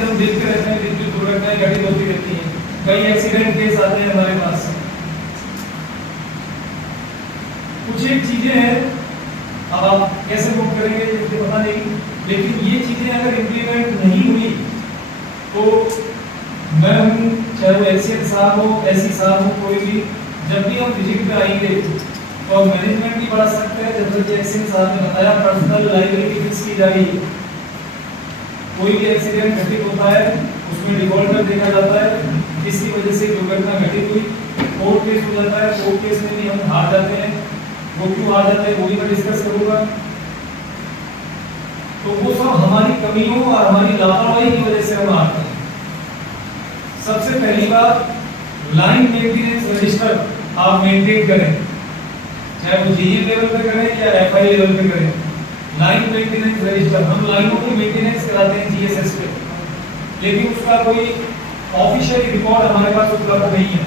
Normalise हम देखते रहते हैं, विद्युत दुर्घटनाएं घटित होती रहती हैं, कई एक्सीडेंट केस आते हैं हमारे पास। कुछ एक चीजें हैं, अब आप कैसे नोट करेंगे ये मुझे पता नहीं, लेकिन ये चीजें अगर इम्प्लीमेंट नहीं हुई तो मैं हूँ, चाहे वो एशियन साहब हो, ऐसी साहब हो, कोई भी, जब भी हम विजिट पे आएंगे तो मैनेजमेंट भी बढ़ा सकते हैं। जब तक एशियन साहब ने बताया पर्सनल लाइबिलिटी फिक्स की जा रही है, कोई भी एक्सीडेंट घटित होता है उसमें डिफॉल्टर देखा जाता है, किसी वजह से दुर्घटना घटित हुई, कोर्ट केस हो जाता है, कोर्ट केस में भी हम हार जाते हैं, वो क्यों हार जाते हैं वो भी मैं डिस्कस करूंगा। तो वो सब हमारी कमियों और हमारी लापरवाही की वजह से हम हारते हैं। सबसे पहली बात, लाइन मेंटेनेंस रजिस्टर आप मेंटेन करें, चाहे वो जीए लेवल पे करें या एफआई लेवल पे करें। लाइन मेंटेनेंस रजिस्टर, हम लाइनों की मेंटेनेंस कराते हैं जीएसएस पे, लेकिन उसका कोई ऑफिशियल रिकॉर्ड हमारे पास उपलब्ध नहीं है।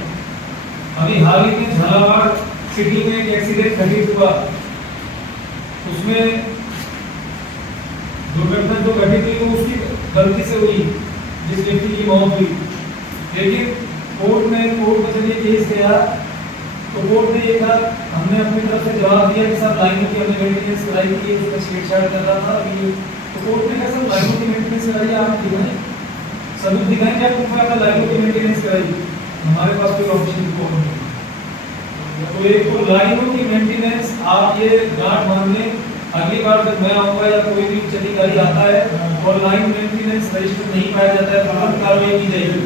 अभी हाल ही में झालावाड़ सिटी में एक एक्सीडेंट घटित हुआ, उसमें दुर्घटना जो घटित हुई वो उसकी गलती से हुई, जिस व्यक्ति की मौत हुई, लेकिन कोर्ट में जब ये केस गया तो कोर्ट ने ये कहा, हमने अपनी तरफ से जवाब दिया कि सब लाइनों की हमने मेंटेनेंस कराई थी, उसका छेड़छाड़ कर रहा था अभी, तो कोर्ट ने कहा सब लाइनों की मेंटेनेंस कराई, आप दिखाएं, सबूत दिखाएं क्या प्रूफ है लाइनों की मेंटेनेंस कराई। हमारे पास कोई ऑप्शन रिपोर्ट नहीं। तो एक तो लाइनों की मेंटेनेंस आप ये गांठ मान लें, अगली बार जब मैं आऊंगा या कोई भी उच्च अधिकारी आता है और लाइन मेंटेनेंस रजिस्टर नहीं पाया जाता है, तुरंत कार्रवाई की जाएगी।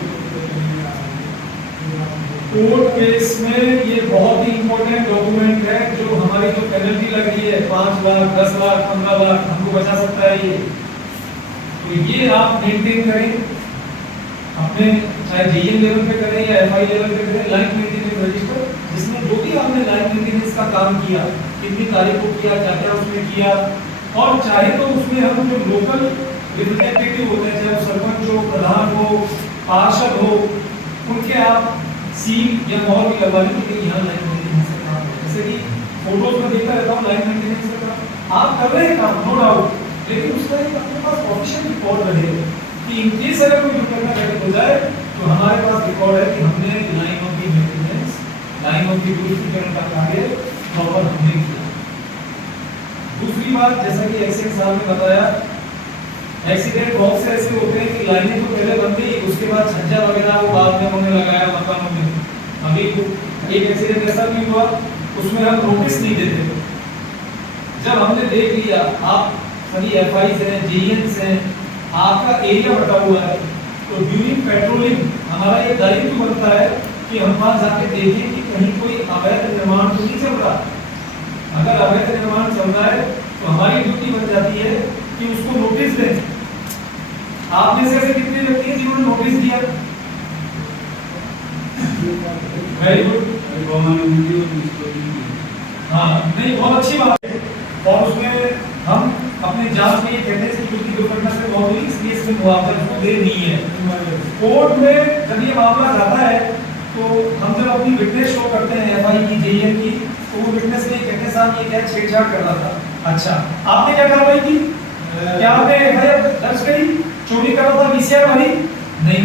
कोर्ट केस में ये बहुत ही इंपॉर्टेंट डॉक्यूमेंट है, जो हमारी जो पेनल्टी लग रही है 5 लाख 10 लाख 15 लाख हमको बचा सकता है ये। तो ये आप मेंटेन करें अपने, चाहे जीएम लेवल पे करें या एफआई लेवल पे करें, लाइन मेंटेनेंस रजिस्टर, जिसमें जो भी आपने लाइन मेंटेनेंस का काम किया, कितनी तारीख को किया, क्या क्या उसमें किया, और चाहे तो उसमें हम जो लोकल रिप्रेजेंटेटिव होते हैं, चाहे वो सरपंच हो, प्रधान हो, पार्षद हो, उनके आप सील या मोहर भी लगवा लें कि यहाँ लाइन मेंटेनेंस का काम है। जैसे कि फोटोज में देखता रहता हूँ लाइन मेंटेनेंस का काम आप कर रहे हैं काम, नो डाउट, लेकिन उसका एक अपने पास ऑफिशियल रिकॉर्ड रहे कि इन केस अगर कोई दुर्घटना घटित हो जाए तो हमारे पास रिकॉर्ड है कि हमने line of the maintenance, line of the purification का कार्य प्रॉपर हमने किया। दूसरी बात, जैसा कि एक्सीडेंट साहब ने बताया, एक्सीडेंट बहुत से ऐसे होते हैं कि लाइनें तो पहले बन गई, उसके बाद छज्जा वगैरह वो बाद में उन्होंने लगाया मकानों में। अभी एक एक्सीडेंट ऐसा भी हुआ, उसमें हम नोटिस नहीं देते। जब हमने देख लिया आप सभी एफआईज हैं, जेईएंस हैं, आपका एरिया बटा हुआ है, तो ड्यूरिंग पेट्रोलिंग हमारा ये दायित्व बनता है कि हम वहां जाके देखें कि कहीं कोई अवैध निर्माण तो नहीं चल रहा। अगर अवैध निर्माण चल रहा है तो हमारी ड्यूटी बन जाती है कि उसको नोटिस दें। आप में से ऐसे कितने व्यक्ति हैं जिन्होंने नोटिस दिया? Very good. हाँ, नहीं, बहुत अच्छी बात है। और उसमें हम अपने जांच में ये कहते हैं कि क्योंकि दुर्घटना से मौत हुई इसलिए इसमें मुआवजा उसको दे नहीं है। कोर्ट में जब ये मामला जाता है तो हम जब अपनी विटनेस शो करते हैं एफआई की, जेईएन की, तो वो विटनेस में कहते हैं साहब ये क्या छेड़छाड़ कर रहा था। अच्छा, आपने क्या कार्रवाई की? क्या आपने एफआईआर दर्ज करी? चोरी कर रहा था, वीसीआर भरी? नहीं।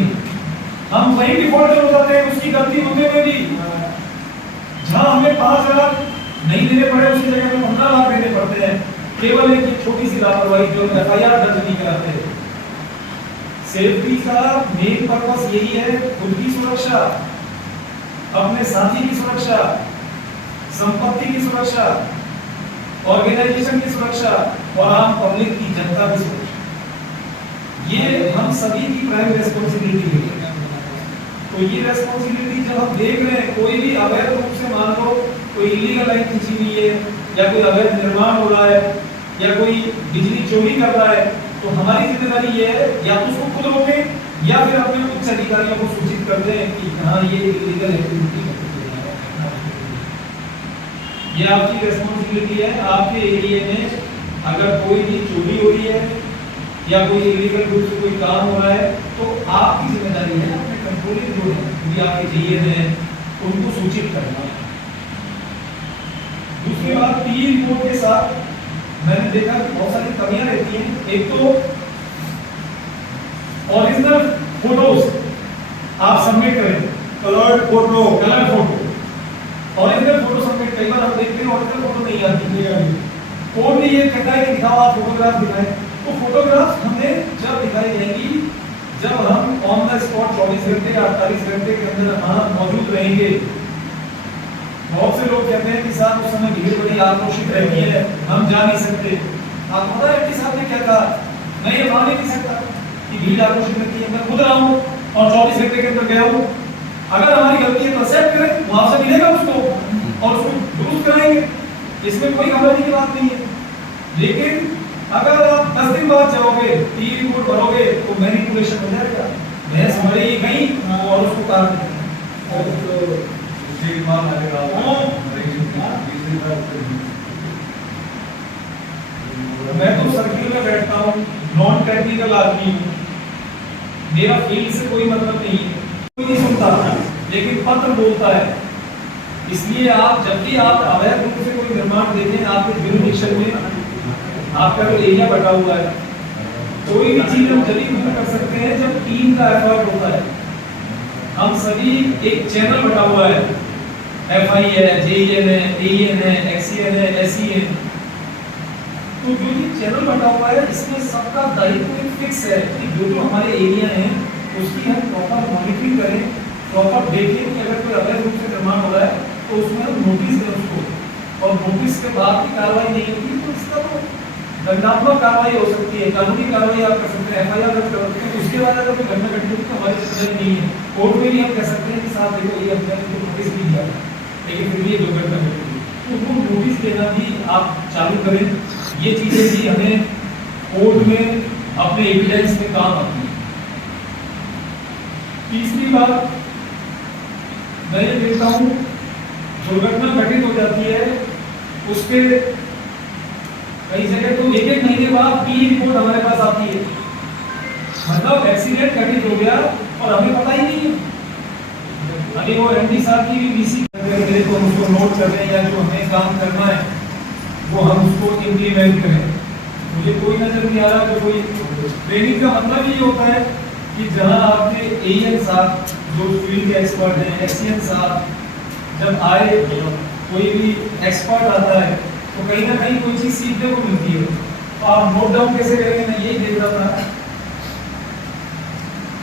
हम वही डिफॉल्टर हो जाते हैं उसकी गलती होते हुए भी। जहां हमें 5 लाख नहीं देने पड़े उसकी जगह में 15 लाख देने पड़ते हैं, केवल एक छोटी सी लापरवाही जो एफआईआर दर्ज नहीं कराते। सेफ्टी का मेन पर्पस यही है, खुद की सुरक्षा, अपने साथी की सुरक्षा, संपत्ति की सुरक्षा, ऑर्गेनाइजेशन की सुरक्षा और आम पब्लिक की, जनता की सुरक्षा। ये हम सभी की प्राइम रेस्पॉन्सिबिलिटी है। तो ये रेस्पॉन्सिबिलिटी जब हम देख रहे हैं कोई भी अवैध रूप से, मान लो कोई इलीगल लाइन खींची हुई है या कोई अवैध निर्माण हो रहा है या कोई बिजली चोरी कर रहा है, तो हमारी जिम्मेदारी ये है या तो उसको खुद रोकें या फिर अपने उच्च अधिकारियों को सूचित कर दें कि हाँ ये इलीगल एक्टिविटी है। ये आपकी रेस्पॉन्सिबिलिटी है। आपके एरिया में अगर कोई भी चोरी हो रही है या कोई इलीगल रूप से कोई काम हो रहा है तो आपकी जिम्मेदारी है अपने कंट्रोलिंग जो है भी आपके जेईएन है उनको सूचित करना। दूसरी बात, पी रिपोर्ट के साथ मैंने देखा कि बहुत सारी कमियां रहती हैं। एक तो ओरिजिनल फोटोज आप सबमिट करें, coloured photo, colour photo, original photo submit. कई बार हम देखते हैं ओरिजिनल फोटो नहीं आती, कोड में ये कहता है कि दिखाओ आप फोटोग्राफ दिखाएं, तो फोटोग्राफ हमें जब दिखाई जाएगी जब हम ऑन द स्पॉट 24 घंटे 48 घंटे के अंदर वहां मौजूद रहेंगे। बहुत से लोग कहते हैं कि साहब उस समय भीड़ बड़ी आक्रोशित रहती है, हम जा नहीं सकते। आप पता है कि साहब ने क्या कहा, मैं ये मान नहीं सकता कि भीड़ आक्रोशित रहती है। मैं खुद रहा हूँ और 24 घंटे के अंदर गया हूँ, अगर हमारी गलती है तो एक्सेप्ट करें, मुआवजा मिलेगा उसको और उसको दुरुस्त कराएंगे, इसमें कोई घबराने की बात नहीं है। लेकिन अगर आप 10 दिन बाद जाओगे, टी रिपोर्ट भरोगे तो मैनिपुलेशन हो जाएगा, भैंस मरेगी कहीं और उसको काट देंगे। मैं तो सर्किल में बैठता हूँ, नॉन टेक्निकल आदमी हूँ, मेरा फील्ड से कोई मतलब नहीं है, कोई नहीं सुनता, लेकिन पत्र बोलता है। इसलिए आप जब भी आप अवैध रूप से कोई निर्माण देखें, आपके जुरिडिक्शन में आपका जो एरिया बटा हुआ है, कोई भी चीज हम जल्दी नहीं कर सकते हैं जब टीम का एफर्ट होता है। हम सभी एक चैनल बटा हुआ है, एफआई है, जेईएन है, एईएन है, एक्सीएन है, एसईएन, तो जो ये चैनल बटा हुआ है इसमें सबका दायित्व एक फिक्स है कि जो जो हमारे एरिया हैं उसकी हम प्रॉपर मॉनिटरिंग करें, प्रॉपर देखें कि अगर कोई अवैध रूप से निर्माण हो रहा है तो उसमें हम नोटिस दें उसको, और नोटिस के बाद की कार्रवाई नहीं होती तो इसका तो दंडात्मक कार्रवाई हो सकती है, कानूनी कार्रवाई आप कर सकते हैं, एफआईआर दर्ज कर सकते हैं। उसके बाद अगर कोई घटना घटी तो हमारी जिम्मेदारी नहीं है, कोर्ट में भी हम कह सकते हैं कि साहब देखो ये हमने इसको नोटिस नहीं दिया, लेकिन फिर भी ये दुर्घटना घटी, तो वो नोटिस देना भी आप चालू करें। ये चीजें भी हमें कोर्ट में अपने एविडेंस में काम आती है। तीसरी बात मैं ये देखता हूँ, दुर्घटना घटित हो जाती है, उसके कई जगह तो एक महीने बाद पी रिपोर्ट हमारे पास आती है, मतलब एक्सीडेंट घटित हो गया और हमें पता ही नहीं है। अभी वो एमडी साहब की भी वीसी तो हम उसको नोट कर रहे हैं या जो हमें काम करना है वो हम उसको इम्प्लीमेंट करें। मुझे कोई नजर नहीं आ रहा कि कोई ट्रेनिंग का मतलब ये होता है कि जहां आपके एएन साहब जो फील्ड के एक्सपर्ट हैं, एक्सीएन साहब जब आए, कोई भी एक्सपर्ट आता है तो कहीं ना कहीं कोई चीज सीखने को मिलती है, तो आप नोट डाउन कैसे करेंगे, मैं यही देख रहा था।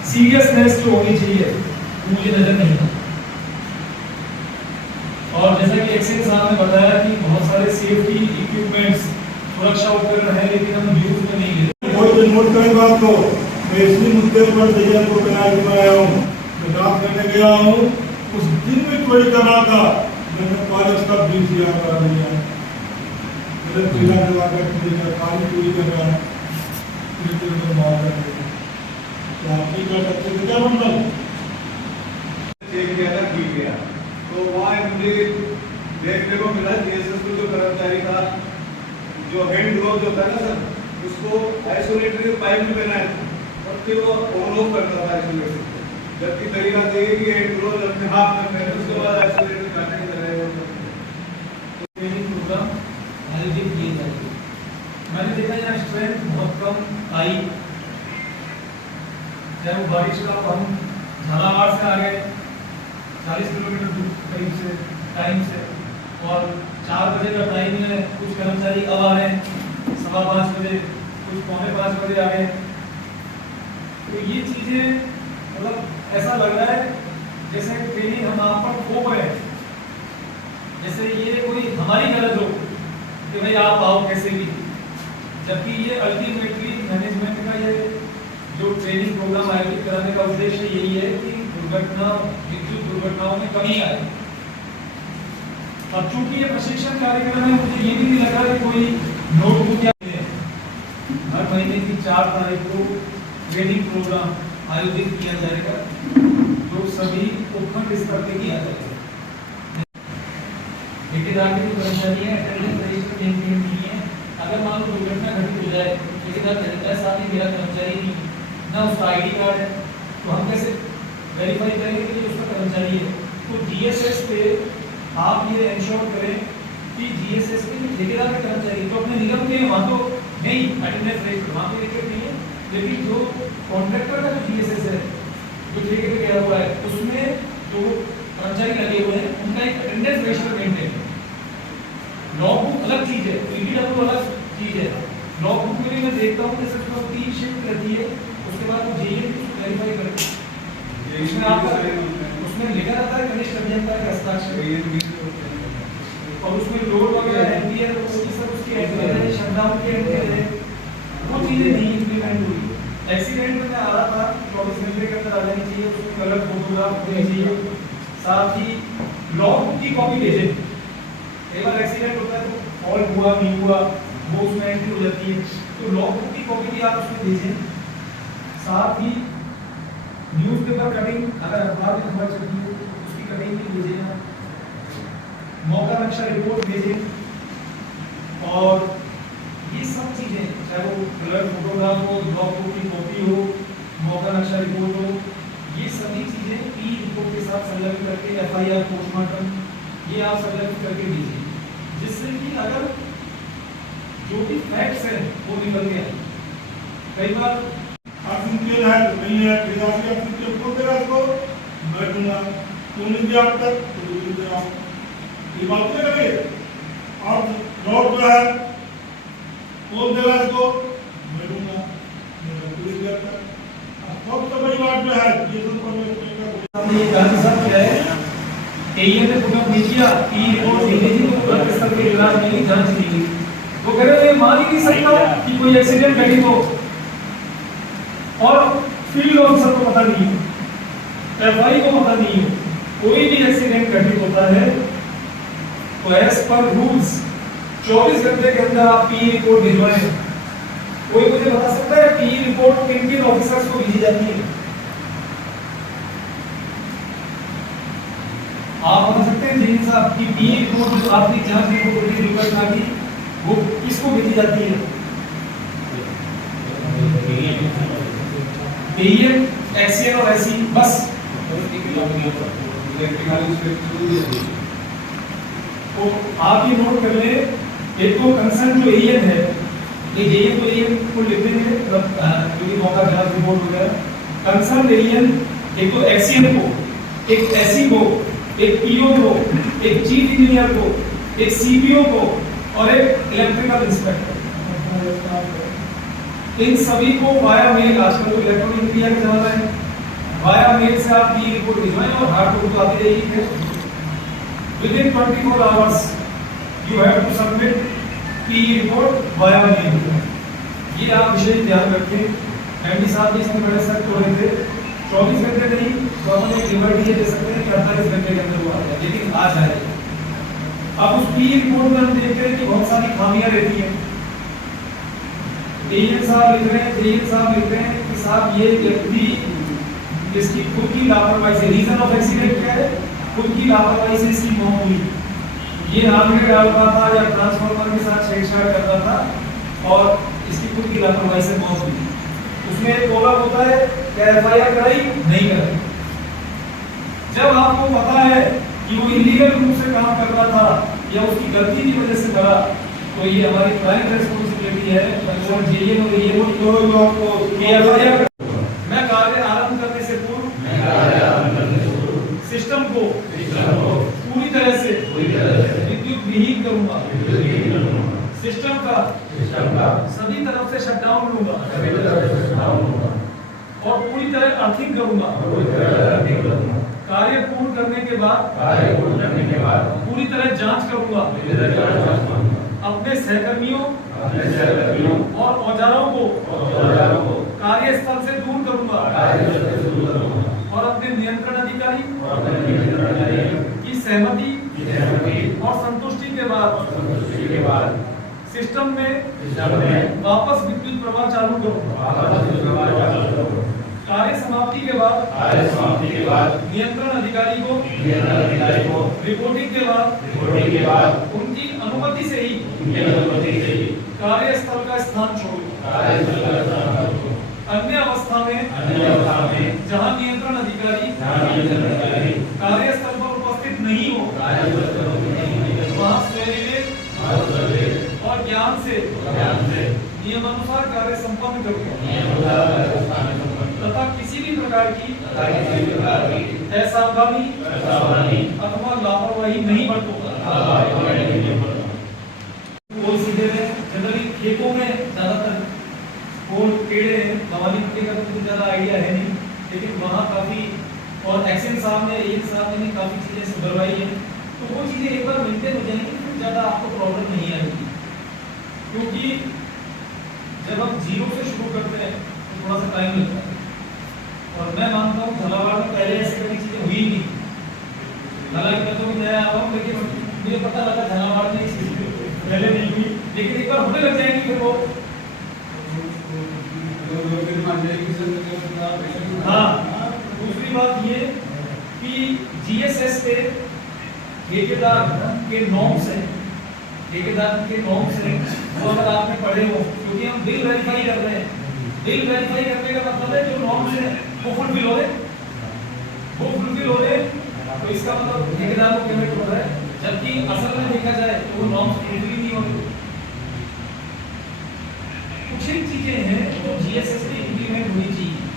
सीरियसनेस जो होनी चाहिए मुझे नजर नहीं है, और जैसा कि एक्सेल साहब ने बताया कि बहुत सारे सेफ्टी इक्विपमेंट्स, सुरक्षा उपकरण है लेकिन हम यूज में नहीं लेते। कोई तो नोट करें बात को, मैं इसी मुद्दे पर दैया को कनाल में आया हूँ, विकास करने गया हूँ, उस दिन भी कोई करा था, मैंने कॉलेज का 20,000 कर दिया, मेरे जिला के लागत काली पूरी कर रहा है, तो मार कर दिया, तो आप नहीं कर सकते तो क्या मतलब चेक किया था, ठीक गया, तो वहाँ मुझे देखने को मिला जीएसएस को जो कर्मचारी था, जो हैंड ग्लोव जो था ना सर, उसको आइसोलेटरी पाइप में पहनाया था और फिर वो ऑन ऑफ करता था आइसोलेटर, जबकि तरीका चाहिए कि हैंड ग्लोव अपने हाथ में पहने, उसके बाद आइसोलेटर काटने की तरह ट्रेनिंग प्रोग्राम आयोजित किए जाते। मैंने देखा यहाँ स्ट्रेंथ बहुत कम आई, चाहे वो बारिश का, हम झालावाड़ से आ गए 40 किलोमीटर दूर करीब से टाइम से, और 4 बजे का टाइम है, कुछ कर्मचारी अब आ रहे हैं 5:15 बजे, कुछ 4:45 बजे आ गए। तो ये चीजें मतलब ऐसा लग रहा है जैसे ट्रेनिंग हम आप पर थोप रहे हैं, जैसे ये कोई हमारी गलत हो कि भाई आप आओ कैसे भी, जबकि ये अल्टीमेटली मैनेजमेंट का ये जो ट्रेनिंग प्रोग्राम आयोजित कराने का उद्देश्य यही है कि दुर्घटना, विद्युत दुर्घटनाओं में कमी आए। अब चूंकि ये प्रशिक्षण कार्यक्रम है, मुझे ये भी नहीं लगा कि कोई नोटबुक या हर महीने की 4 तारीख को ट्रेनिंग प्रोग्राम आयोजित किया जाएगा जो सभी उपखंड स्तर पे किया जाएगा। ठेकेदार के जो कर्मचारी है अटेंडेंस रजिस्टर मेंटेन नहीं है, अगर मान लो दुर्घटना घटित हो जाए, ठेकेदार कहता है साथ ही मेरा कर्मचारी नहीं, ना उसका आईडी कार्ड है, तो हम कैसे वेरीफाई करेंगे कि उसका कर्मचारी है। तो जीएसएस पे आप ये इंश्योर करें कि जीएसएस पे ठेकेदार के कर्मचारी तो अपने निगम के वहाँ तो नहीं अटेंडेंस रजिस्टर, वहाँ पे रिकॉर्ड नहीं है, लेकिन जो कॉन्ट्रैक्टर का जो जीएसएस है, जो ठेके पे गया हुआ है, उसमें जो कर्मचारी लगे हुए हैं उनका एक अटेंडेंस रजिस्टर मेंटेन है। लॉग बुक अलग चीज है, ईपीडब्ल्यू अलग चीज है। लॉग बुक में भी मैं देखता हूँ जैसे उसमें 3 शिफ्ट रहती है, उसके बाद वो जेईए वेरीफाई करते हैं। उसमें आपका उसमें लिखा रहता है कनिष्ठ अभियंता का हस्ताक्षर, और उसमें लोड वगैरह एनपीआर उसकी सब उसकी एंट्री है, शटडाउन की एंट्री है, वो चीजें नहीं इंप्लीमेंट हुई। एक्सीडेंट में मैं आ रहा था, 24 घंटे के अंदर आ जानी चाहिए, उसमें कलर फोटोग्राफ होनी चाहिए, साथ ही लॉग बुक की कॉपी भेजें। कई बार एक्सीडेंट होता है तो फॉल्ट हुआ नहीं हुआ वो उसमें एंट्री हो जाती है, तो लॉग बुक की कॉपी भी आप उसमें भेजें। साथ ही न्यूज़पेपर कटिंग, अगर अखबार में खबर चलती है उसकी कटिंग भी भेजें, मौका नक्शा रिपोर्ट भेजें, और ये सब चीजें चाहे वो कलर फोटोग्राफ हो, लॉग बुक की कॉपी हो, मौका नक्शा रिपोर्ट हो, ये सभी चीजें ई रिपोर्ट के साथ संलग्न करके एफआईआर पोस्टमार्टम ये आप संलग्न करके दीजिए, जिससे कि अगर जो भी फैक्ट्स हैं वो निकल के आए। कई बार ऑफिशियल है तो नहीं है, फिर आपके ऑफिशियल को देगा इसको मैं दूंगा, तो नहीं दिया अब तक तो नहीं दिया, ये बात नहीं करिए। और नोट जो है कौन देगा इसको मैं दूंगा, मेरा पुलिस करता है। सबसे बड़ी बात जो है ये सब ने पुनः भेजिया ई रिपोर्ट भेजी थी, तो ब्लड प्रेशर के इलाज के लिए जांच की गई। वो कह रहे मान ही नहीं सकता कि कोई एक्सीडेंट घटित हो और फील्ड ऑफिसर को पता नहीं हो, एफआई को पता नहीं हो, कोई भी एक्सीडेंट घटित होता है तो एज पर रूल्स 24 घंटे के अंदर आप पी रिपोर्ट भिजवाएं। कोई मुझे बता सकता है पी रिपोर्ट किन किन ऑफिसर्स को भेजी जाती है? आप बता सकते हैं जी साहब की पी रिपोर्ट जो आपकी जांच रिपोर्ट रिपोर्ट आ गई वो किसको भेजी जाती है? पीएम, एक्सीएन और एससी बस। तो आप ये नोट कर ले, एक तो कंसर्न जो एएन है, ये तो एएन को लिख देंगे क्योंकि मौका जांच रिपोर्ट हो गया। कंसर्न एएन एक तो एक्सीएन को, एक एससी को, एक पीओ को, एक चीफ इंजीनियर को, एक सीपीओ को और एक इलेक्ट्रिकल इंस्पेक्टर, इन सभी को वाया मेल, आजकल तो इलेक्ट्रॉनिक मीडिया का जमाना है, वाया मेल से आप पी रिपोर्ट भिजवाएं और हार्ड कॉपी तो आती रहेगी। Within 24 hours you have to submit P report via mail. ये आप विशेष ध्यान रखें। एमडी साहब भी इसमें बड़े सख्त हो रहे थे, 24 घंटे नहीं तो अपन एक लिबर्टी दे सकते हैं कि 48 घंटे के अंदर वो आ जाए, लेकिन आ जाए। अब उस पी रिपोर्ट में हम देखते हैं कि बहुत सारी खामियां रहती हैं। एएन साहब लिख रहे हैं, जेएन साहब लिख रहे हैं कि साहब ये व्यक्ति इसकी खुद की लापरवाही से, रीजन ऑफ एक्सीडेंट क्या है? खुद की लापरवाही से इसकी मौत हुई। ये आग डालता था या ट्रांसफार्मर के साथ छेड़छाड़ करता था और इसकी खुद की लापरवाही से मौत हुई। उसमें एक कॉलम होता है कि एफआईआर कराई नहीं कराई। जब आपको पता है कि वो इलीगल रूप से काम कर रहा था या उसकी गलती की वजह से करा, तो ये हमारी प्राइम रिस्पांसिबिलिटी है और जेएन और एएन को एफआईआर। मैं कार्य आरंभ करने से पूर्व सिस्टम को पूरी तरह से विद्युत विहीन करूंगा, सिस्टम का सभी तरफ से शटडाउन लूंगा और पूरी तरह अर्थिंग करूंगा। कार्य पूर्ण करने के बाद पूरी तरह जांच करूंगा, अपने सहकर्मियों और औजारों को कार्यस्थल से दूर करूंगा और अपने नियंत्रण अधिकारी की सहमति और संतुष्टि के बाद सिस्टम में वापस विद्युत प्रवाह चालू करूंगा। कार्य समाप्ति के बाद नियंत्रण अधिकारी को रिपोर्टिंग के बाद उनकी अनुमति से ही कार्यस्थल का स्थान छोड़ूंगा। अन्य अवस्था में जहां नियंत्रण अधिकारी कार्यस्थल पर उपस्थित नहीं हो, वहां स्वयं और ज्ञान से नियमानुसार कार्य संपन्न करूंगा तथा किसी भी प्रकार की असावधानी अथवा लापरवाही नहीं बरतूंगा। वो सीधे जनरली खेतों में ज्यादातर फूल पेड़ लवानी मिट्टी का तो मुझे ज्यादा आइडिया है नहीं, लेकिन वहाँ काफी और एक्शन साहब ने एक साहब ने काफी चीजें सुधरवाई है, तो वो चीजें एक बार मेंटेन हो जाएंगी फिर ज्यादा आपको प्रॉब्लम नहीं आएगी। क्योंकि जब हम जीरो से शुरू करते हैं तो थोड़ा सा टाइम लगता है, और मैं मानता हूँ झालावाड़ में पहले ऐसी कभी चीजें हुई नहीं। हालांकि मैं तो भी नया आया हूँ, लेकिन मुझे पता लगा झालावाड़ में चीज पहले नहीं हुई, लेकिन एक बार होने लग जाएंगी फिर वो। हाँ, दूसरी बात ये कि जीएसएस पे ठेकेदार के नॉर्म्स हैं, वो अगर आपने पढ़े हो, क्योंकि हम बिल वेरीफाई कर रहे हैं। बिल वेरीफाई करने का मतलब है जो नॉर्म्स हैं वो फुलफिल हो रहे, तो इसका मतलब ठेकेदार को पेमेंट हो रहा है, जबकि असल में देखा जाए तो वो नॉर्म्स फुलफिल नहीं हो रही। कुछ ही चीजें हैं जो जीएसएस में इंप्लीमेंट होनी चाहिए।